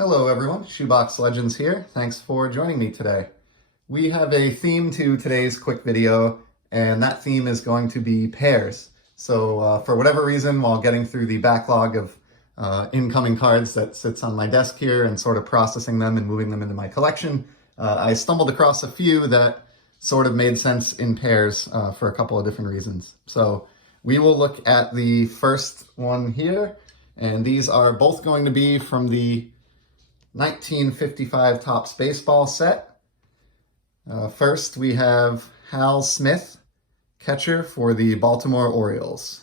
Hello everyone, Shoebox Legends here. Thanks for joining me today. We have a theme to today's quick video, and that theme is going to be pairs. So for whatever reason, while getting through the backlog of incoming cards that sits on my desk here and sort of processing them and moving them into my collection, I stumbled across a few that sort of made sense in pairs for a couple of different reasons. So we will look at the first one here, and these are both going to be from the 1955 Topps baseball set. First, we have Hal Smith, catcher for the Baltimore Orioles.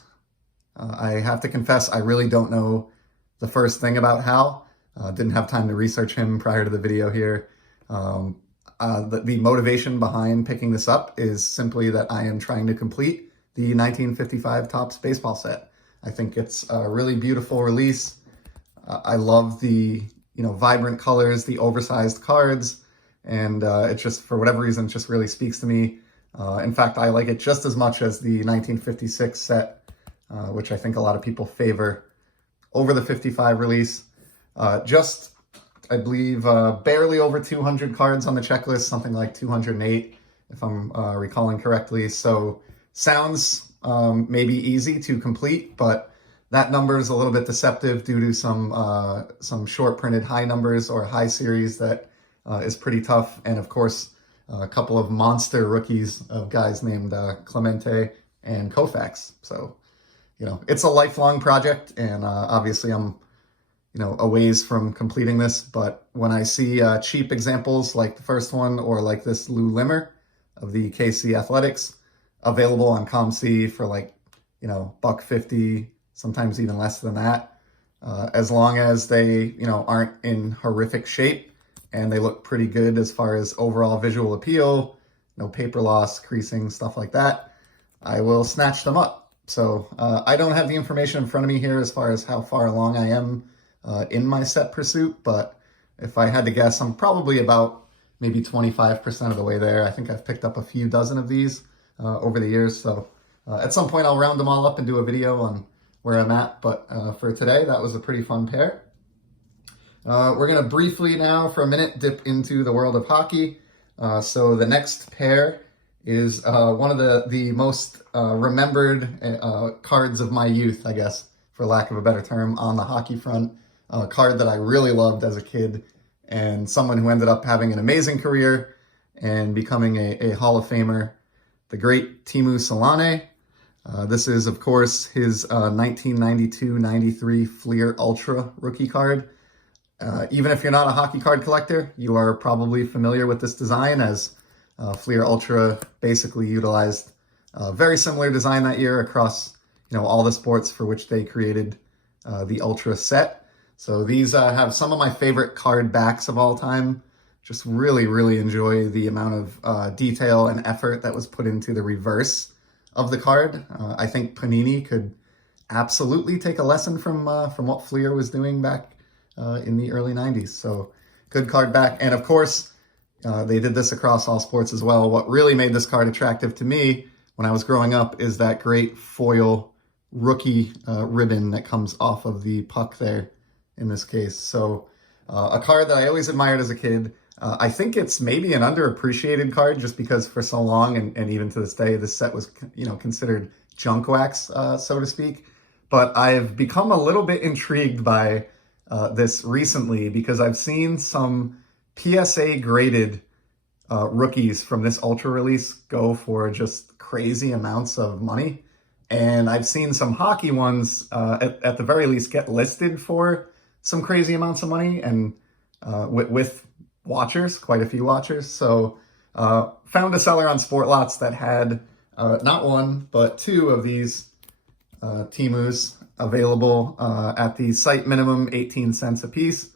I have to confess, I really don't know the first thing about Hal. Didn't have time to research him prior to the video here. The motivation behind picking this up is simply that I am trying to complete the 1955 Topps baseball set. I think it's a really beautiful release. I love the vibrant colors, the oversized cards, and it just, for whatever reason, it just really speaks to me. In fact, I like it just as much as the 1956 set, which I think a lot of people favor over the 55 release. Just, I believe, barely over 200 cards on the checklist, something like 208, if I'm recalling correctly. So sounds maybe easy to complete, but that number is a little bit deceptive due to some short printed high numbers or high series that is pretty tough. And of course, a couple of monster rookies of guys named Clemente and Koufax. So, it's a lifelong project, and obviously I'm, a ways from completing this. But when I see cheap examples like the first one, or like this Lou Limmer of the KC Athletics available on ComC for like, $1.50, sometimes even less than that, as long as they, aren't in horrific shape and they look pretty good as far as overall visual appeal, no paper loss, creasing, stuff like that, I will snatch them up. So I don't have the information in front of me here as far as how far along I am in my set pursuit, but if I had to guess, I'm probably about maybe 25% of the way there. I think I've picked up a few dozen of these over the years, so at some point I'll round them all up and do a video on where I'm at, but for today, that was a pretty fun pair. We're going to briefly now, for a minute, dip into the world of hockey. So the next pair is one of the most remembered cards of my youth, I guess, for lack of a better term, on the hockey front. A card that I really loved as a kid, and someone who ended up having an amazing career and becoming a Hall of Famer, the great Teemu Selanne. This is, of course, his 1992-93 Fleer Ultra rookie card. Even if you're not a hockey card collector, you are probably familiar with this design, as Fleer Ultra basically utilized a very similar design that year across all the sports for which they created the Ultra set. So these have some of my favorite card backs of all time. Just really, really enjoy the amount of detail and effort that was put into the reverse of the card. I think Panini could absolutely take a lesson from what Fleer was doing back in the early 90s. So good card back. And of course, they did this across all sports as well. What really made this card attractive to me when I was growing up is that great foil rookie ribbon that comes off of the puck there in this case. So a card that I always admired as a kid. I think it's maybe an underappreciated card just because for so long, and even to this day, this set was, considered junk wax, so to speak. But I've become a little bit intrigued by this recently because I've seen some PSA graded rookies from this Ultra release go for just crazy amounts of money. And I've seen some hockey ones, at the very least, get listed for some crazy amounts of money, and with watchers, quite a few watchers. So found a seller on Sportlots that had not one, but two of these Teemus available at the site minimum 18 cents a piece,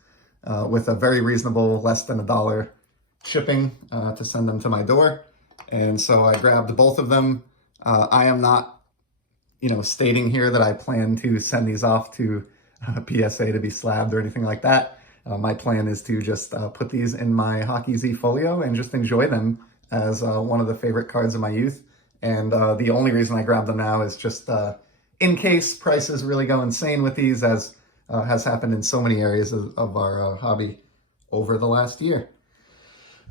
with a very reasonable, less than $1 shipping to send them to my door. And so I grabbed both of them. I am not, stating here that I plan to send these off to PSA to be slabbed or anything like that. My plan is to just put these in my Hockey Z folio and just enjoy them as one of the favorite cards of my youth. And the only reason I grabbed them now is just in case prices really go insane with these, as has happened in so many areas of our hobby over the last year.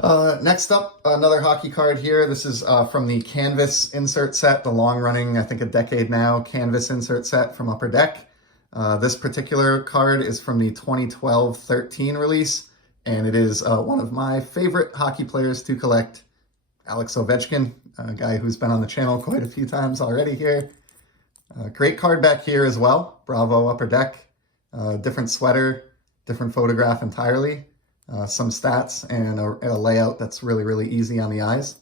Next up, another hockey card here. This is from the Canvas insert set, the long-running, I think a decade now, Canvas insert set from Upper Deck. This particular card is from the 2012-13 release, and it is one of my favorite hockey players to collect, Alex Ovechkin, a guy who's been on the channel quite a few times already here. Great card back here as well. Bravo, Upper Deck. Different sweater, different photograph entirely. Some stats and a layout that's really, really easy on the eyes.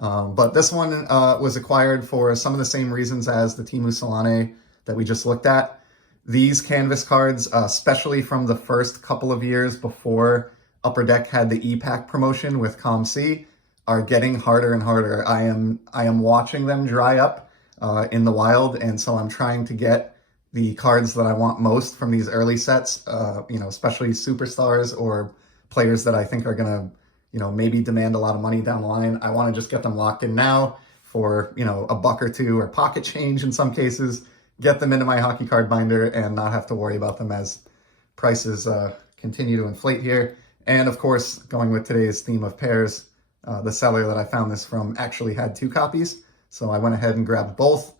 But this one was acquired for some of the same reasons as the Teemu Selanne that we just looked at. These Canvas cards, especially from the first couple of years before Upper Deck had the E-Pack promotion with ComC, are getting harder and harder. I am watching them dry up in the wild, and so I'm trying to get the cards that I want most from these early sets, especially superstars or players that I think are going to, maybe demand a lot of money down the line. I want to just get them locked in now for, a buck or two or pocket change in some cases, get them into my hockey card binder and not have to worry about them as prices continue to inflate here. And of course, going with today's theme of pairs, the seller that I found this from actually had 2 copies. So I went ahead and grabbed both.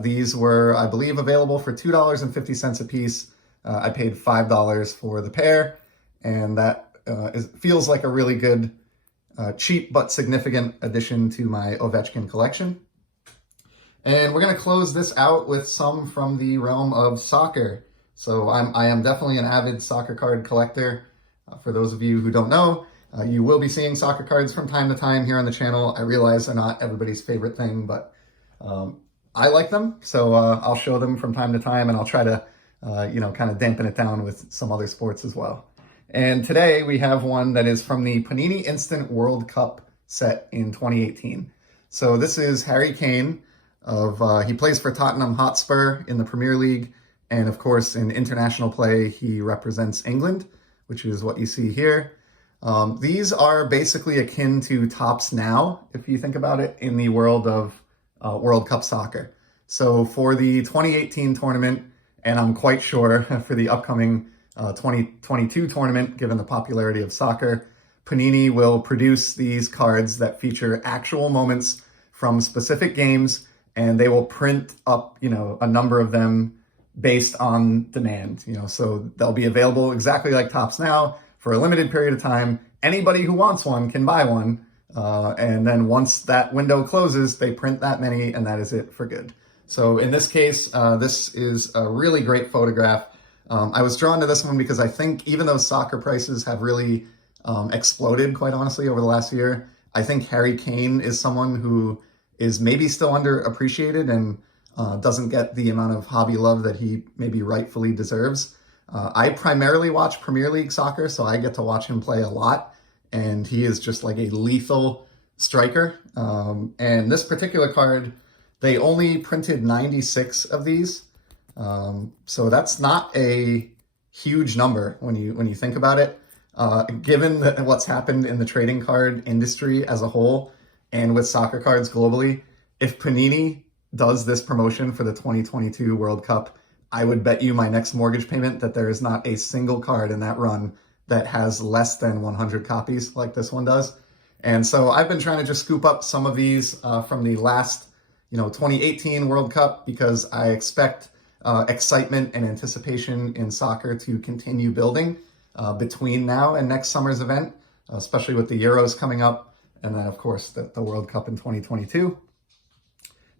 These were, I believe, available for $2.50 a piece. I paid $5 for the pair, and that feels like a really good, cheap but significant addition to my Ovechkin collection. And we're going to close this out with some from the realm of soccer. So I am definitely an avid soccer card collector. For those of you who don't know, you will be seeing soccer cards from time to time here on the channel. I realize they're not everybody's favorite thing, but I like them. So I'll show them from time to time, and I'll try to, kind of dampen it down with some other sports as well. And today we have one that is from the Panini Instant World Cup set in 2018. So this is Harry Kane. He plays for Tottenham Hotspur in the Premier League. And of course, in international play, he represents England, which is what you see here. These are basically akin to Topps Now, if you think about it, in the world of World Cup soccer. So for the 2018 tournament, and I'm quite sure for the upcoming 2022 tournament, given the popularity of soccer, Panini will produce these cards that feature actual moments from specific games, and they will print up, a number of them based on demand, so they'll be available exactly like Topps Now for a limited period of time. Anybody who wants one can buy one. And then once that window closes, they print that many, and that is it for good. So in this case, this is a really great photograph. I was drawn to this one because I think even though soccer prices have really exploded, quite honestly, over the last year, I think Harry Kane is someone who is maybe still underappreciated and doesn't get the amount of hobby love that he maybe rightfully deserves. I primarily watch Premier League soccer, so I get to watch him play a lot, and he is just like a lethal striker. And this particular card, they only printed 96 of these. So that's not a huge number when you think about it. Given what's happened in the trading card industry as a whole and with soccer cards globally, if Panini does this promotion for the 2022 World Cup, I would bet you my next mortgage payment that there is not a single card in that run that has less than 100 copies like this one does. And so I've been trying to just scoop up some of these from the last, 2018 World Cup, because I expect excitement and anticipation in soccer to continue building between now and next summer's event, especially with the Euros coming up, and then of course the World Cup in 2022.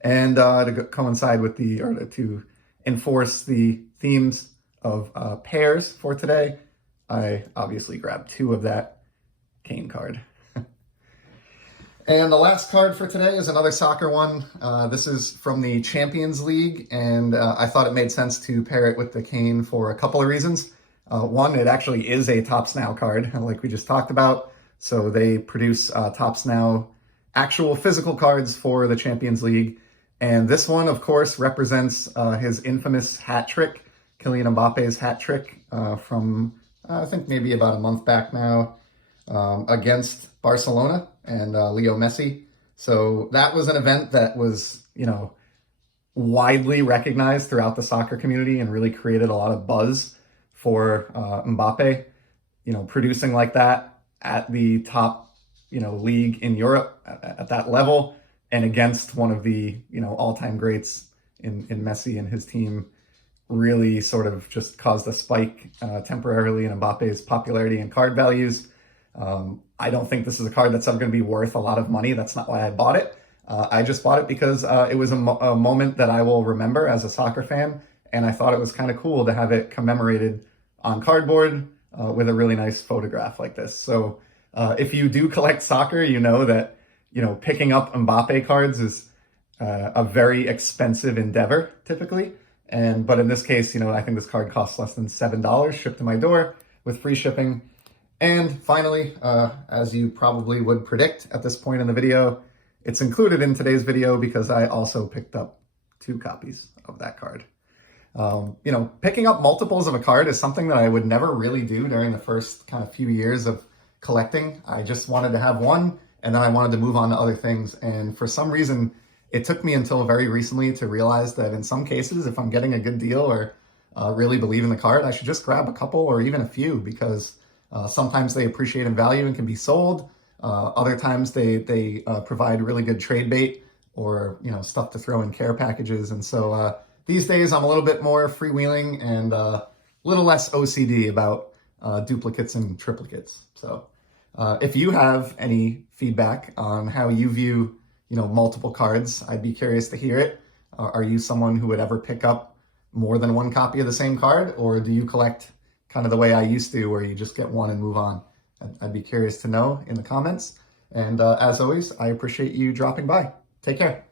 And to coincide with to enforce the themes of pairs for today, I obviously grabbed 2 of that Kane card. And the last card for today is another soccer one. This is from the Champions League, and I thought it made sense to pair it with the Kane for a couple of reasons. One, it actually is a Topps Now card, like we just talked about. So they produce Topps Now actual physical cards for the Champions League. And this one, of course, represents his infamous hat trick, Kylian Mbappe's hat trick from, I think maybe about a month back now, against Barcelona and Leo Messi. So that was an event that was, widely recognized throughout the soccer community and really created a lot of buzz for Mbappe, producing like that at the top, league in Europe at that level, and against one of the, all-time greats in Messi and his team, really sort of just caused a spike temporarily in Mbappe's popularity and card values. I don't think this is a card that's ever going to be worth a lot of money. That's not why I bought it. I just bought it because it was a moment that I will remember as a soccer fan, and I thought it was kind of cool to have it commemorated on cardboard with a really nice photograph like this. So if you do collect soccer, you know that picking up Mbappe cards is a very expensive endeavor typically. But in this case, I think this card costs less than $7 shipped to my door with free shipping. And finally, as you probably would predict at this point in the video, it's included in today's video because I also picked up 2 copies of that card. Picking up multiples of a card is something that I would never really do during the first kind of few years of collecting. I just wanted to have one, and then I wanted to move on to other things. And for some reason, it took me until very recently to realize that in some cases, if I'm getting a good deal or really believe in the card, I should just grab a couple or even a few, because sometimes they appreciate in value and can be sold. Other times they provide really good trade bait or stuff to throw in care packages. And so these days I'm a little bit more freewheeling and a little less OCD about duplicates and triplicates. So if you have any feedback on how you view multiple cards, I'd be curious to hear it. Are you someone who would ever pick up more than one copy of the same card, or do you collect kind of the way I used to, where you just get one and move on? I'd be curious to know in the comments. And as always, I appreciate you dropping by. Take care.